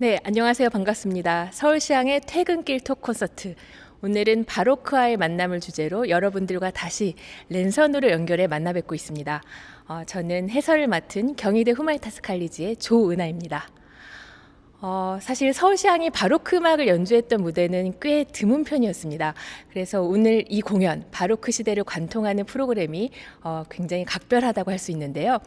네, 안녕하세요. 반갑습니다. 서울시향의 퇴근길 톡 콘서트. 오늘은 바로크와의 만남을 주제로 여러분들과 다시 랜선으로 연결해 만나 뵙고 있습니다. 저는 해설을 맡은 경희대 후마니타스 칼리지의 조은하입니다. 사실 서울시향이 바로크 음악을 연주했던 무대는 꽤 드문 편이었습니다. 그래서 오늘 이 공연, 바로크 시대를 관통하는 프로그램이 굉장히 각별하다고 할 수 있는데요.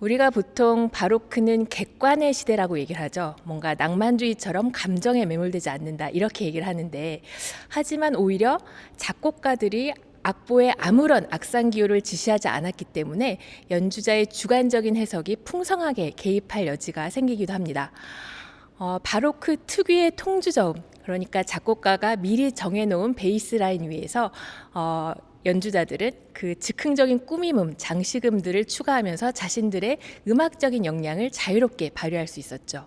우리가 보통 바로크는 객관의 시대라고 얘기를 하죠. 뭔가 낭만주의처럼 감정에 매몰되지 않는다 이렇게 얘기를 하는데, 하지만 오히려 작곡가들이 악보에 아무런 악상 기호를 지시하지 않았기 때문에 연주자의 주관적인 해석이 풍성하게 개입할 여지가 생기기도 합니다. 바로크 특유의 통주저음, 그러니까 작곡가가 미리 정해놓은 베이스라인 위에서 연주자들은 그 즉흥적인 꾸밈음, 장식음들을 추가하면서 자신들의 음악적인 역량을 자유롭게 발휘할 수 있었죠.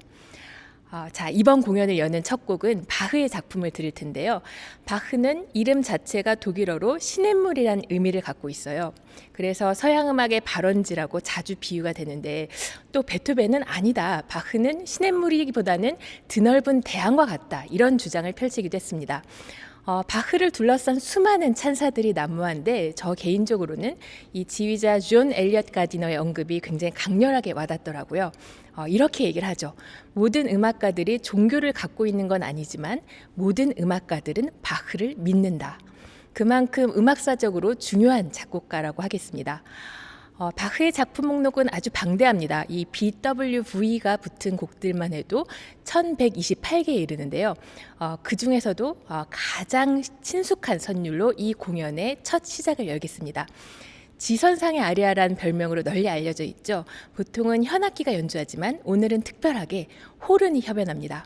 자, 이번 공연을 여는 첫 곡은 바흐의 작품을 들을 텐데요. 바흐는 이름 자체가 독일어로 시냇물이란 의미를 갖고 있어요. 그래서 서양 음악의 발원지라고 자주 비유가 되는데, 또 베토벤은 아니다. 바흐는 시냇물이기보다는 드넓은 대양과 같다. 이런 주장을 펼치기도 했습니다. 바흐를 둘러싼 수많은 찬사들이 난무한데, 저 개인적으로는 이 지휘자 존 엘리엇 가디너의 언급이 굉장히 강렬하게 와닿더라고요. 이렇게 얘기를 하죠. 모든 음악가들이 종교를 갖고 있는 건 아니지만 모든 음악가들은 바흐를 믿는다. 그만큼 음악사적으로 중요한 작곡가라고 하겠습니다. 바흐의 작품 목록은 아주 방대합니다. 이 BWV가 붙은 곡들만 해도 1128개에 이르는데요. 그 중에서도 가장 친숙한 선율로 이 공연의 첫 시작을 열겠습니다. 지선상의 아리아라는 별명으로 널리 알려져 있죠. 보통은 현악기가 연주하지만 오늘은 특별하게 호른이 협연합니다.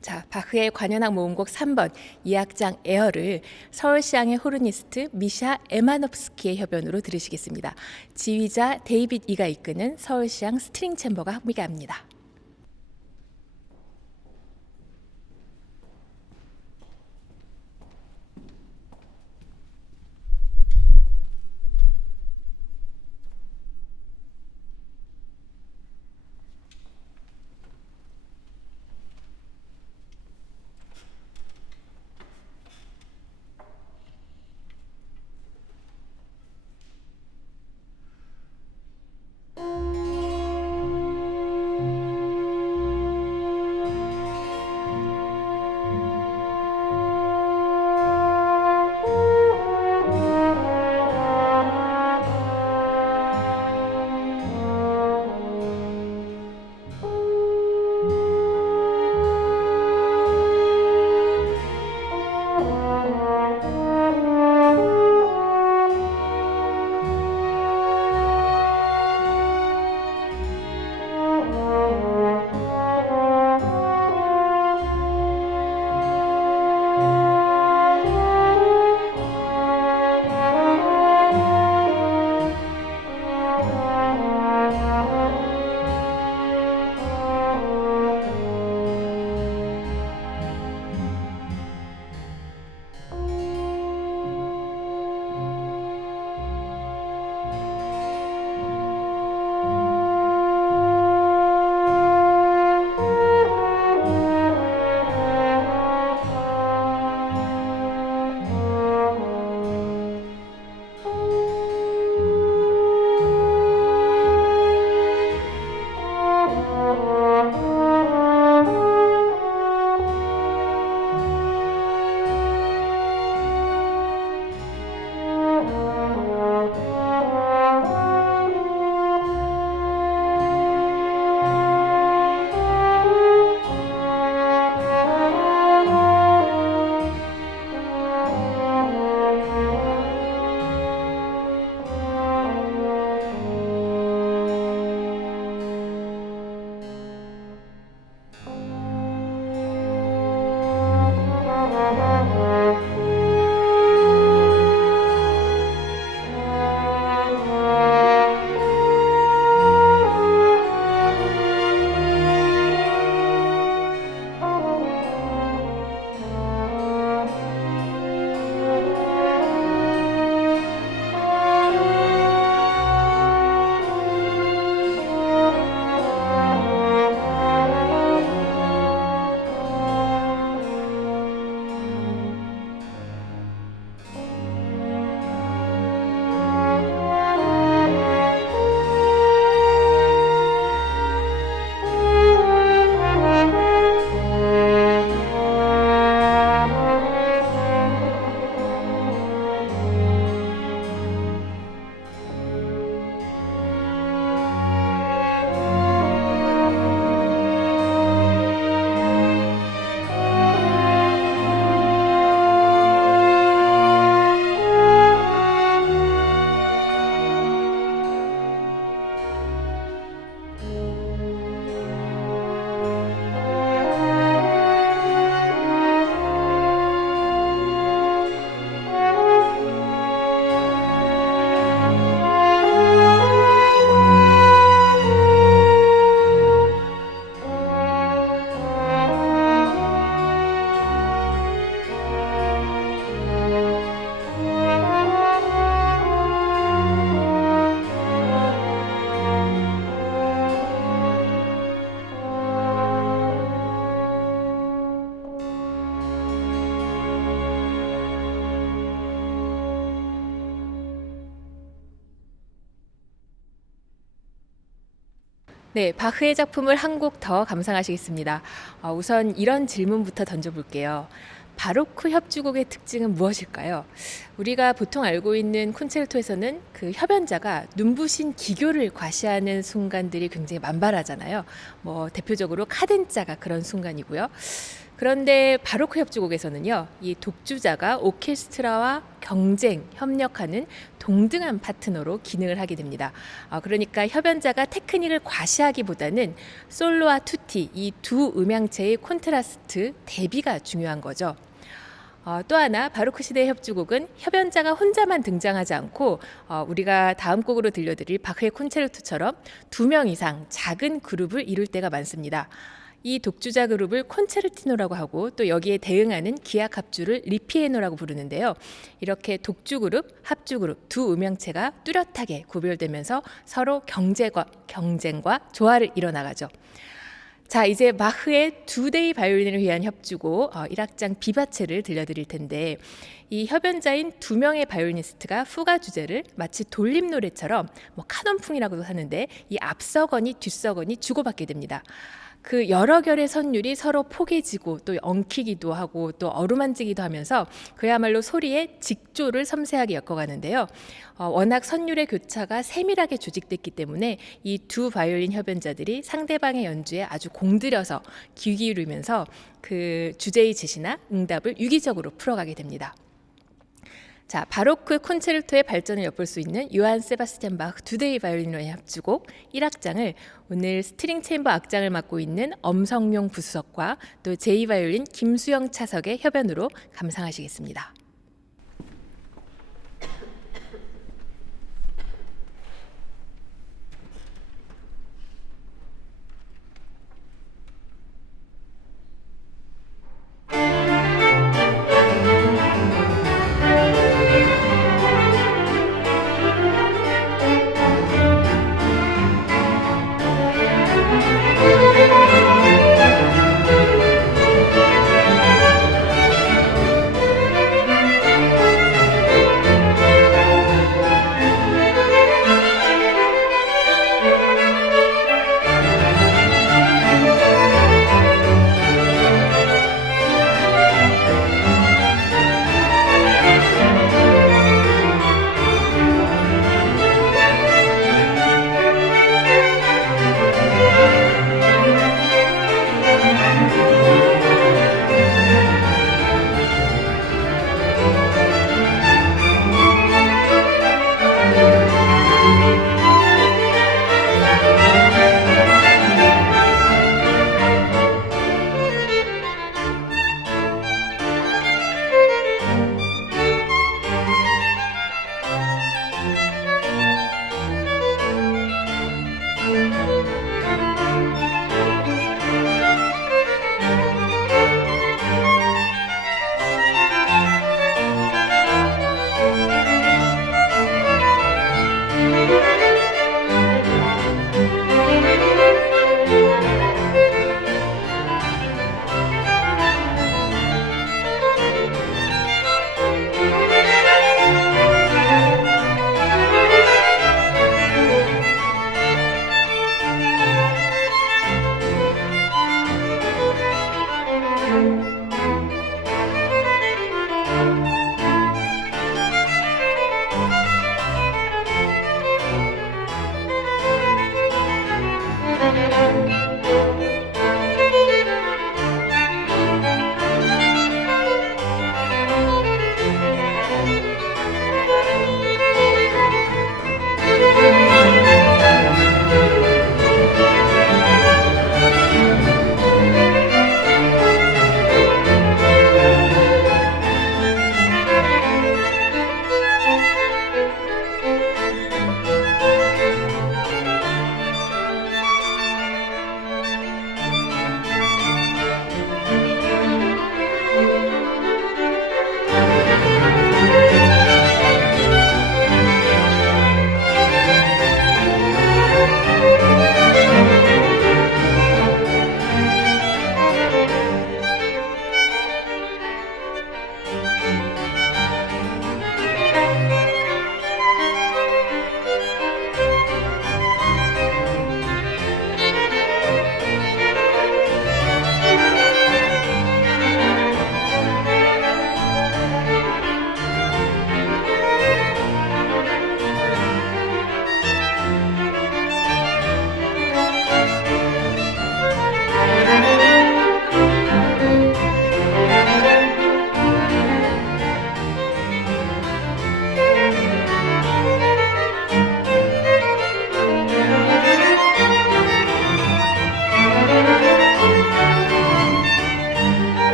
자, 바흐의 관현악 모음곡 3번 이 악장 에어를 서울시향의 호르니스트 미샤 에마노프스키의 협연으로 들으시겠습니다. 지휘자 데이빗 이가 이끄는 서울시향 스트링 챔버가 함께합니다. 네, 바흐의 작품을 한 곡 더 감상하시겠습니다. 우선 이런 질문부터 던져볼게요. 바로크 협주곡의 특징은 무엇일까요? 우리가 보통 알고 있는 콘체르토에서는 그 협연자가 눈부신 기교를 과시하는 순간들이 굉장히 만발하잖아요. 뭐 대표적으로 카덴자가 그런 순간이고요. 그런데 바로크 협주곡에서는요, 이 독주자가 오케스트라와 협력하는 동등한 파트너로 기능을 하게 됩니다. 그러니까 협연자가 테크닉을 과시하기보다는 솔로와 투티, 이 두 음향체의 콘트라스트, 대비가 중요한 거죠. 또 하나 바로크 시대의 협주곡은 협연자가 혼자만 등장하지 않고 우리가 다음 곡으로 들려드릴 바흐의 콘체르토처럼 2명 이상 작은 그룹을 이룰 때가 많습니다. 이 독주자 그룹을 콘체르티노라고 하고 또 여기에 대응하는 기악 합주를 리피에노라고 부르는데요. 이렇게 독주 그룹, 합주 그룹 두 음향체가 뚜렷하게 구별되면서 서로 경쟁과 조화를 이뤄나가죠. 자, 이제 마흐의 2대의 바이올린을 위한 협주곡 1악장 비바체를 들려드릴 텐데, 이 협연자인 2명의 바이올리니스트가 후가 주제를 마치 돌림 노래처럼 카논풍이라고도 하는데, 이 앞서거니 뒷서거니 주고받게 됩니다. 그 여러 결의 선율이 서로 포개지고 또 엉키기도 하고 또 어루만지기도 하면서 그야말로 소리의 직조를 섬세하게 엮어가는데요. 워낙 선율의 교차가 세밀하게 조직됐기 때문에 이 두 바이올린 협연자들이 상대방의 연주에 아주 공들여서 귀 기울이면서 그 주제의 제시나 응답을 유기적으로 풀어가게 됩니다. 자, 바로크 콘체르토의 발전을 엿볼 수 있는 요한 세바스찬 바흐 2대의 바이올린으로의 협주곡 1악장을 오늘 스트링 챔버 악장을 맡고 있는 엄성용 부수석과 또 제2바이올린 김수영 차석의 협연으로 감상하시겠습니다.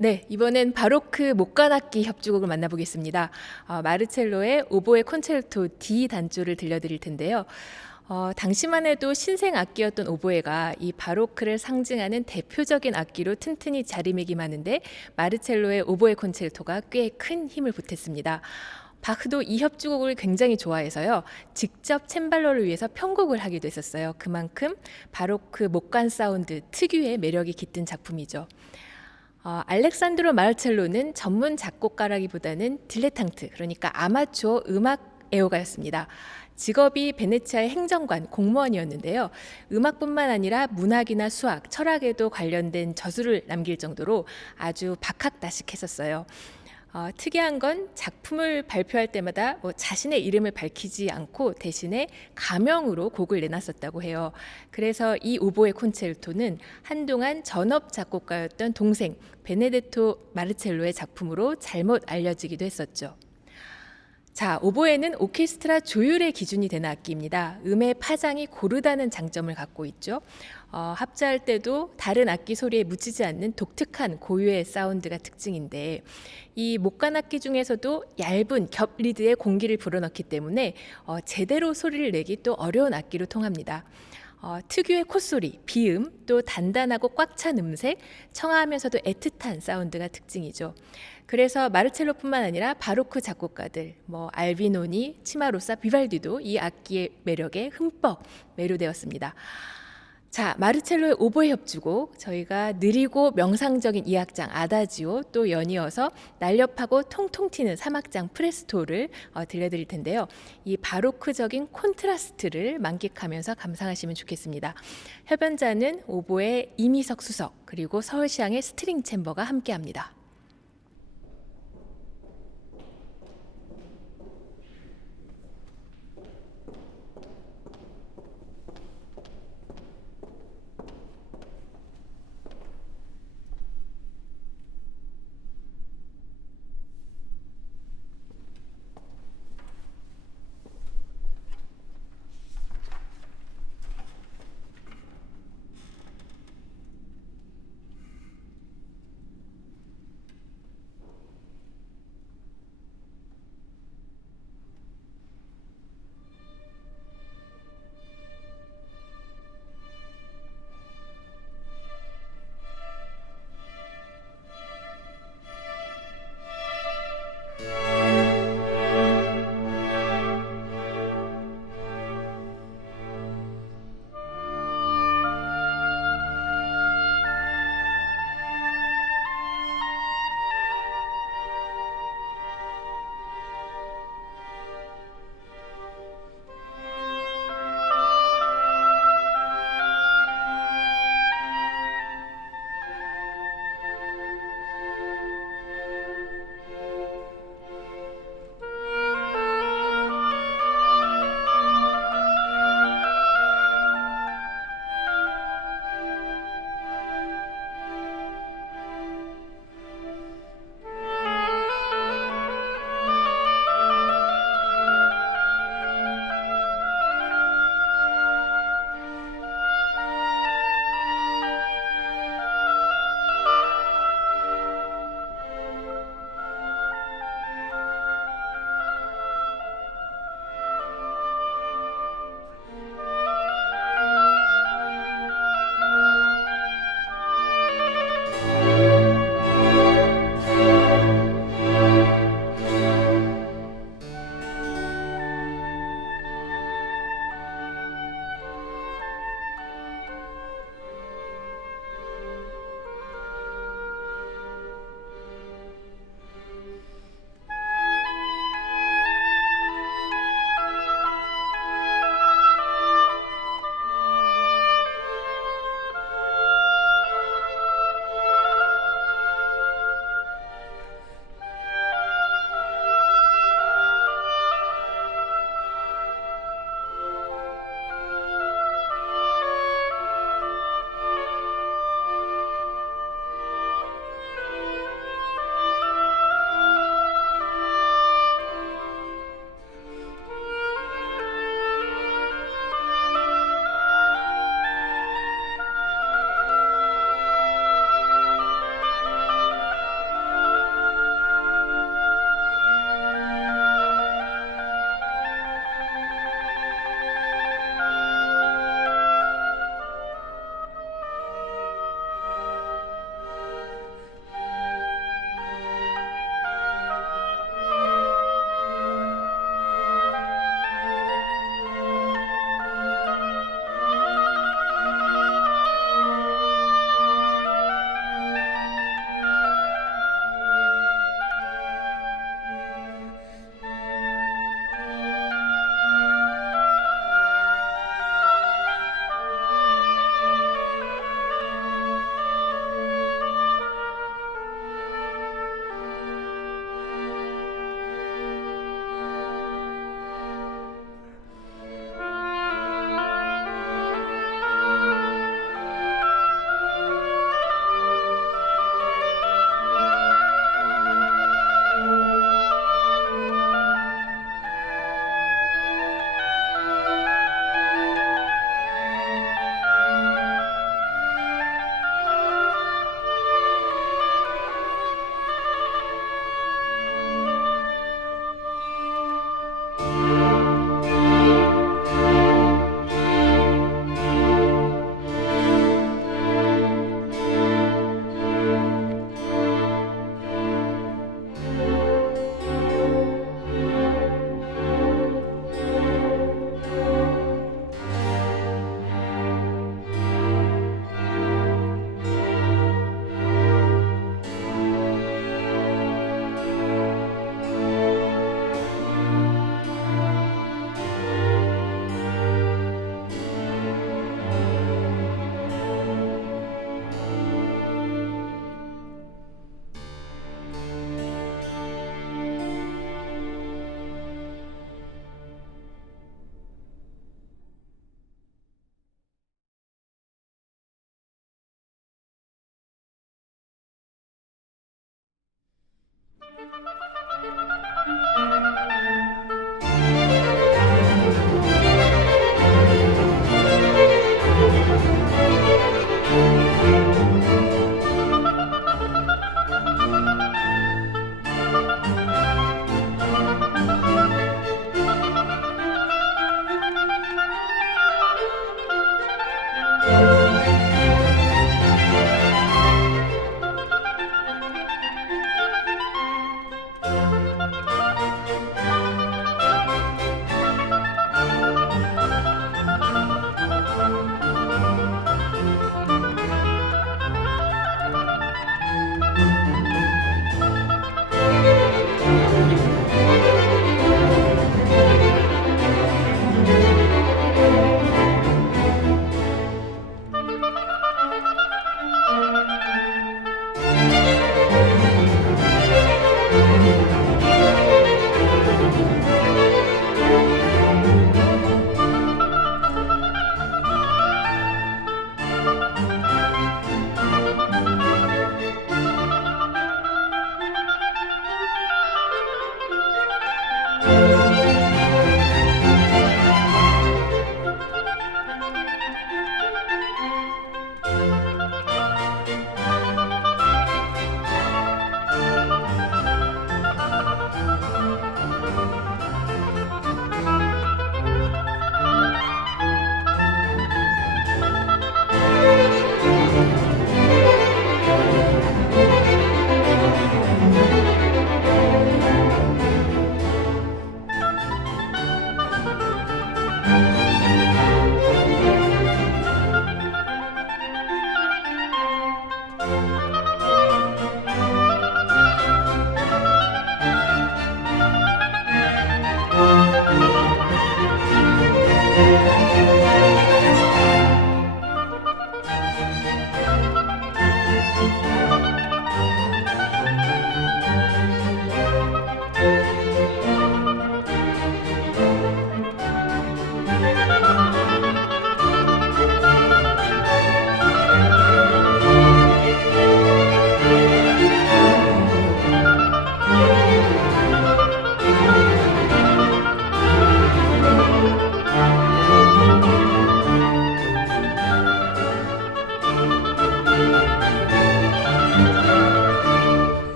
네, 이번엔 바로크 목관악기 협주곡을 만나보겠습니다. 마르첼로의 오보에 콘체르토 D 단조를 들려드릴 텐데요. 당시만 해도 신생 악기였던 오보에가 이 바로크를 상징하는 대표적인 악기로 튼튼히 자리매김하는데 마르첼로의 오보에 콘체르토가 꽤 큰 힘을 보탰습니다. 바흐도 이 협주곡을 굉장히 좋아해서요. 직접 챈발로를 위해서 편곡을 하기도 했었어요. 그만큼 바로크 목관 사운드 특유의 매력이 깃든 작품이죠. 알렉산드로 마르첼로는 전문 작곡가라기보다는 딜레탕트, 그러니까 아마추어 음악 애호가였습니다. 직업이 베네치아의 행정관, 공무원이었는데요. 음악뿐만 아니라 문학이나 수학, 철학에도 관련된 저술을 남길 정도로 아주 박학다식했었어요. 특이한 건 작품을 발표할 때마다 자신의 이름을 밝히지 않고 대신에 가명으로 곡을 내놨었다고 해요. 그래서 이 오보에 콘체르토는 한동안 전업 작곡가였던 동생 베네데토 마르첼로의 작품으로 잘못 알려지기도 했었죠. 자, 오보에는 오케스트라 조율의 기준이 되는 악기입니다. 음의 파장이 고르다는 장점을 갖고 있죠. 합주할 때도 다른 악기 소리에 묻히지 않는 독특한 고유의 사운드가 특징인데 이 목관악기 중에서도 얇은 겹 리드에 공기를 불어넣기 때문에 제대로 소리를 내기 또 어려운 악기로 통합니다. 특유의 콧소리, 비음, 또 단단하고 꽉 찬 음색, 청아하면서도 애틋한 사운드가 특징이죠. 그래서 마르첼로뿐만 아니라 바로크 작곡가들, 알비노니, 치마로사, 비발디도 이 악기의 매력에 흠뻑 매료되었습니다. 자, 마르첼로의 오보에 협주곡, 저희가 느리고 명상적인 2악장 아다지오, 또 연이어서 날렵하고 통통 튀는 3악장 프레스토를 들려드릴 텐데요. 이 바로크적인 콘트라스트를 만끽하면서 감상하시면 좋겠습니다. 협연자는 오보의 이미석 수석, 그리고 서울시향의 스트링 챔버가 함께합니다.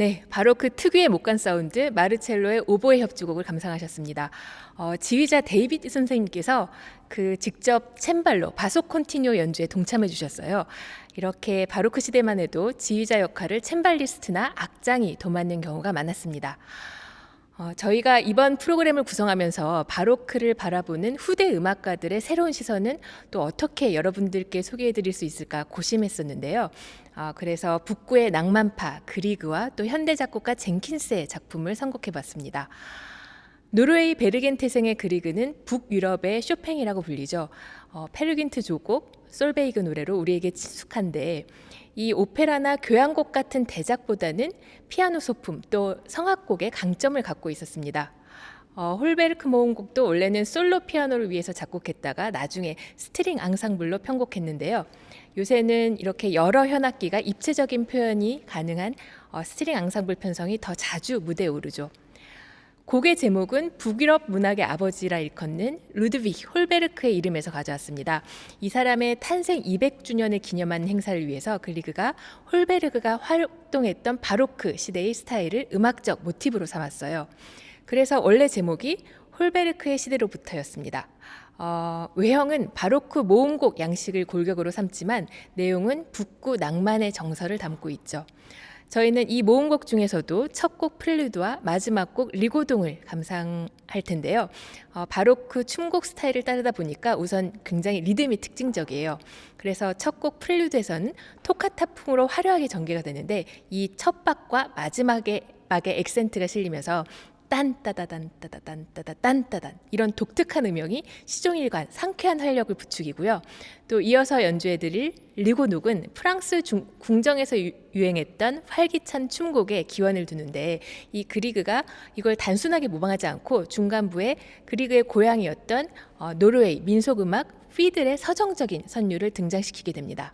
네, 바로 그 특유의 목관 사운드 마르첼로의 오보에 협주곡을 감상하셨습니다. 지휘자 데이비드 선생님께서 그 직접 챈발로 바소 콘티뉴 연주에 동참해 주셨어요. 이렇게 바로크 시대만 해도 지휘자 역할을 챈발리스트나 악장이 도맡는 경우가 많았습니다. 저희가 이번 프로그램을 구성하면서 바로크를 바라보는 후대 음악가들의 새로운 시선은 또 어떻게 여러분들께 소개해 드릴 수 있을까 고심했었는데요. 그래서 북구의 낭만파 그리그와 또 현대 작곡가 젠킨스의 작품을 선곡해 봤습니다. 노르웨이 베르겐 태생의 그리그는 북유럽의 쇼팽이라고 불리죠. 페르긴트 조곡, 솔베이그 노래로 우리에게 친숙한데 이 오페라나 교향곡 같은 대작보다는 피아노 소품 또 성악곡에 강점을 갖고 있었습니다. 홀베르크 모음곡도 원래는 솔로 피아노를 위해서 작곡했다가 나중에 스트링 앙상블로 편곡했는데요. 요새는 이렇게 여러 현악기가 입체적인 표현이 가능한 스트링 앙상블 편성이 더 자주 무대에 오르죠. 곡의 제목은 북유럽 문학의 아버지라 일컫는 루드비히 홀베르크의 이름에서 가져왔습니다. 이 사람의 탄생 200주년을 기념하는 행사를 위해서 글리그가 홀베르크가 활동했던 바로크 시대의 스타일을 음악적 모티브로 삼았어요. 그래서 원래 제목이 홀베르크의 시대로부터였습니다. 외형은 바로크 모음곡 양식을 골격으로 삼지만 내용은 북구 낭만의 정서를 담고 있죠. 저희는 이 모음곡 중에서도 첫 곡 프렐류드와 마지막 곡 리고동을 감상할 텐데요. 바로크 춤곡 스타일을 따르다 보니까 우선 굉장히 리듬이 특징적이에요. 그래서 첫 곡 프렐류드에서는 토카타풍으로 화려하게 전개가 되는데 이 첫 박과 마지막에 액센트가 실리면서 딴따다단 따다단 따다단 이런 독특한 음역이 시종일관 상쾌한 활력을 부추기고요. 또 이어서 연주해드릴 리고녹은 프랑스 궁정에서 유행했던 활기찬 춤곡에 기원을 두는데 이 그리그가 이걸 단순하게 모방하지 않고 중간부에 그리그의 고향이었던 노르웨이 민속음악 피들의 서정적인 선율을 등장시키게 됩니다.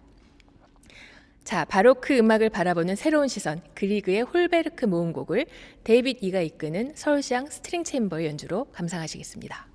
자, 바로크 음악을 바라보는 새로운 시선, 그리그의 홀베르크 모음곡을 데이빗 이가 이끄는 서울시향 스트링 챔버의 연주로 감상하시겠습니다.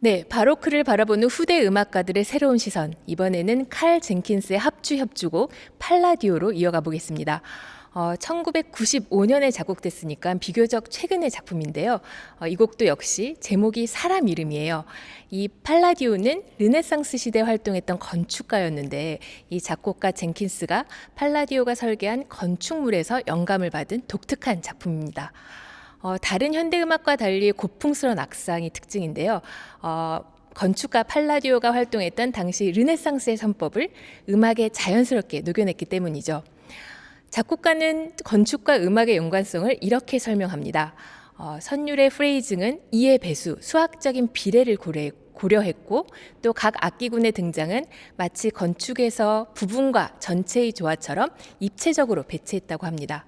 네, 바로크를 바라보는 후대 음악가들의 새로운 시선. 이번에는 칼 젠킨스의 합주 협주곡 팔라디오로 이어가 보겠습니다. 1995년에 작곡됐으니까 비교적 최근의 작품인데요. 이 곡도 역시 제목이 사람 이름이에요. 이 팔라디오는 르네상스 시대에 활동했던 건축가였는데 이 작곡가 젠킨스가 팔라디오가 설계한 건축물에서 영감을 받은 독특한 작품입니다. 다른 현대음악과 달리 고풍스러운 악상이 특징인데요. 건축가 팔라디오가 활동했던 당시 르네상스의 선법을 음악에 자연스럽게 녹여냈기 때문이죠. 작곡가는 건축과 음악의 연관성을 이렇게 설명합니다. 선율의 프레이징은 이의 배수, 수학적인 비례를 고려했고 또 각 악기군의 등장은 마치 건축에서 부분과 전체의 조화처럼 입체적으로 배치했다고 합니다.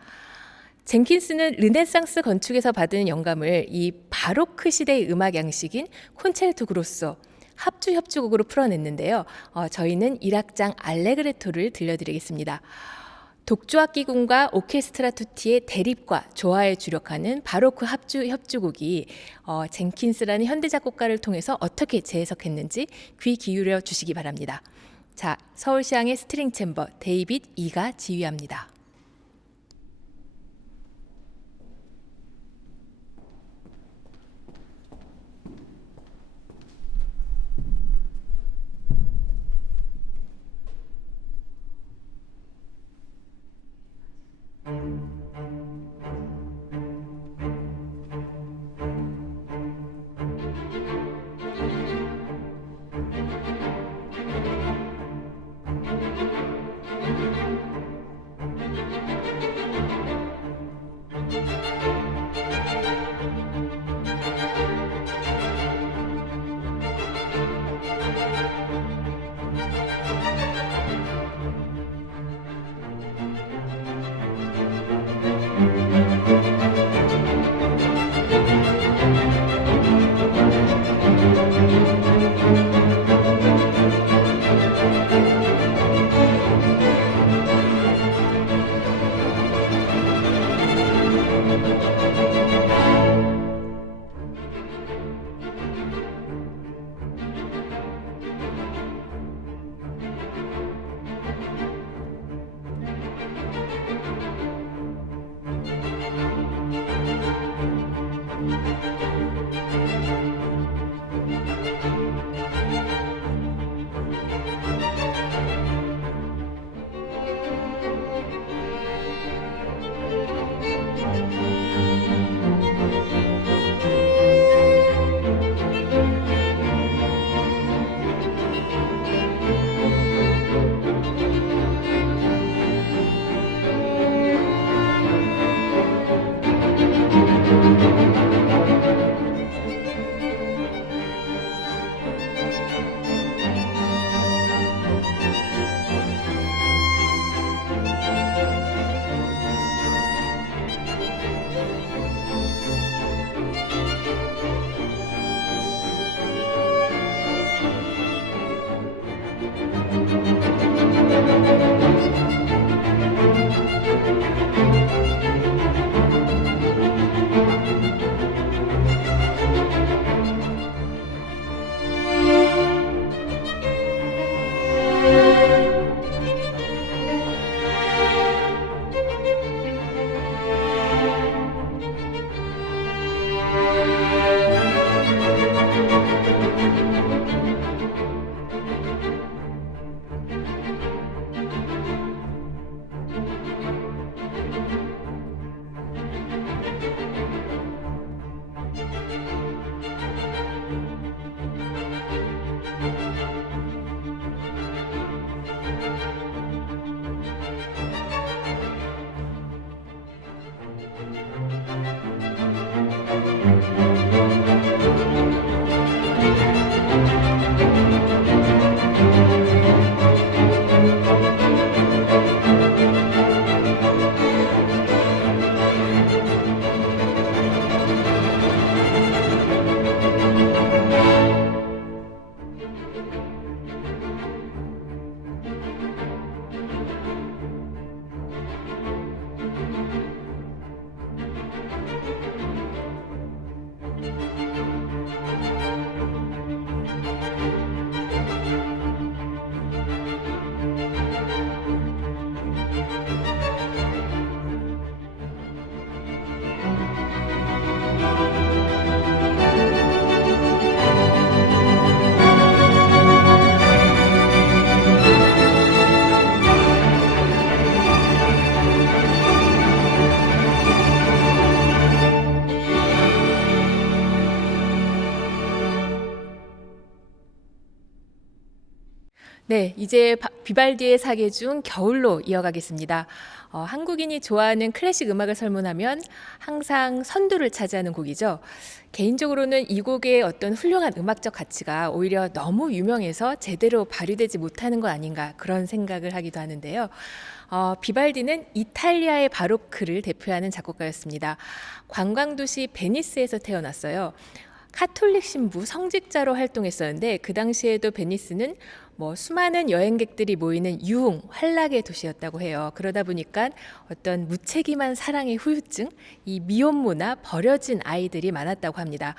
젠킨스는 르네상스 건축에서 받은 영감을 이 바로크 시대의 음악 양식인 콘체르토 그로소 합주 협주곡으로 풀어냈는데요. 저희는 1악장 알레그레토를 들려드리겠습니다. 독주악기군과 오케스트라 투티의 대립과 조화에 주력하는 바로크 합주 협주곡이 젠킨스라는 현대 작곡가를 통해서 어떻게 재해석했는지 귀 기울여 주시기 바랍니다. 자, 서울시향의 스트링 챔버 데이빗 이가 지휘합니다. 네, 이제 비발디의 사계 중 겨울로 이어가겠습니다. 한국인이 좋아하는 클래식 음악을 설문하면 항상 선두를 차지하는 곡이죠. 개인적으로는 이 곡의 어떤 훌륭한 음악적 가치가 오히려 너무 유명해서 제대로 발휘되지 못하는 것 아닌가 그런 생각을 하기도 하는데요. 비발디는 이탈리아의 바로크를 대표하는 작곡가였습니다. 관광도시 베니스에서 태어났어요. 카톨릭 신부 성직자로 활동했었는데 그 당시에도 베니스는 수많은 여행객들이 모이는 유흥, 환락의 도시였다고 해요. 그러다 보니까 어떤 무책임한 사랑의 후유증, 이 미혼모나 버려진 아이들이 많았다고 합니다.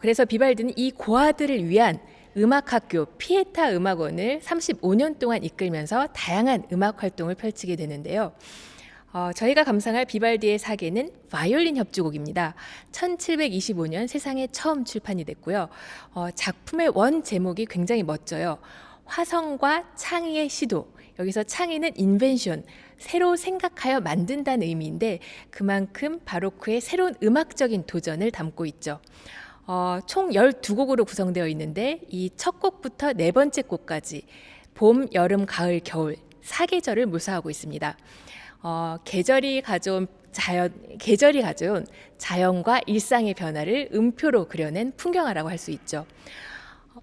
그래서 비발디는 이 고아들을 위한 음악학교 피에타 음악원을 35년 동안 이끌면서 다양한 음악 활동을 펼치게 되는데요. 저희가 감상할 비발디의 사계는 바이올린 협주곡입니다. 1725년 세상에 처음 출판이 됐고요. 작품의 원 제목이 굉장히 멋져요. 화성과 창의의 시도. 여기서 창의는 인벤션, 새로 생각하여 만든다는 의미인데 그만큼 바로크의 새로운 음악적인 도전을 담고 있죠. 총 12곡으로 구성되어 있는데 이 첫 곡부터 네 번째 곡까지 봄, 여름, 가을, 겨울 4계절을 묘사하고 있습니다. 계절이 가져온 자연과 일상의 변화를 음표로 그려낸 풍경화라고 할 수 있죠.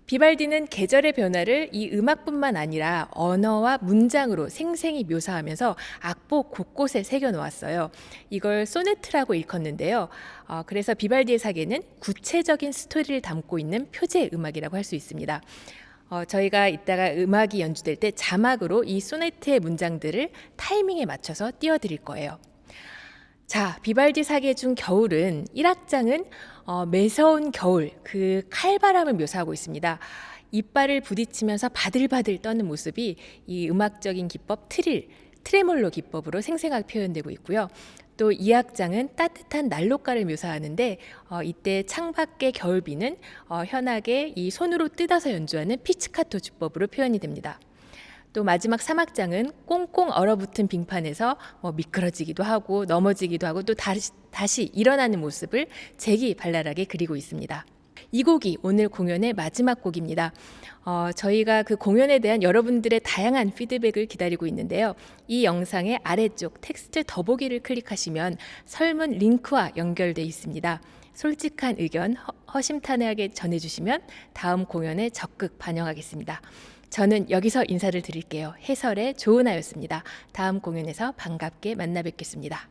비발디는 계절의 변화를 이 음악뿐만 아니라 언어와 문장으로 생생히 묘사하면서 악보 곳곳에 새겨 놓았어요. 이걸 소네트라고 일컫는데요. 그래서 비발디의 사계는 구체적인 스토리를 담고 있는 표제 음악이라고 할 수 있습니다. 저희가 이따가 음악이 연주될 때 자막으로 이 소네트의 문장들을 타이밍에 맞춰서 띄워드릴 거예요. 자, 비발디 사계 중 겨울은 1악장은 매서운 겨울, 그 칼바람을 묘사하고 있습니다. 이빨을 부딪히면서 바들바들 떠는 모습이 이 음악적인 기법 트레몰로 기법으로 생생하게 표현되고 있고요. 또 2악장은 따뜻한 난로가를 묘사하는데 이때 창밖의 겨울비는 현악에 이 손으로 뜯어서 연주하는 피치카토 주법으로 표현이 됩니다. 또 마지막 3악장은 꽁꽁 얼어붙은 빙판에서 미끄러지기도 하고 넘어지기도 하고 또 다시 일어나는 모습을 재기발랄하게 그리고 있습니다. 이 곡이 오늘 공연의 마지막 곡입니다. 저희가 그 공연에 대한 여러분들의 다양한 피드백을 기다리고 있는데요. 이 영상의 아래쪽 텍스트 더보기를 클릭하시면 설문 링크와 연결되어 있습니다. 솔직한 의견 허심탄회하게 전해주시면 다음 공연에 적극 반영하겠습니다. 저는 여기서 인사를 드릴게요. 해설의 조은하였습니다. 다음 공연에서 반갑게 만나 뵙겠습니다.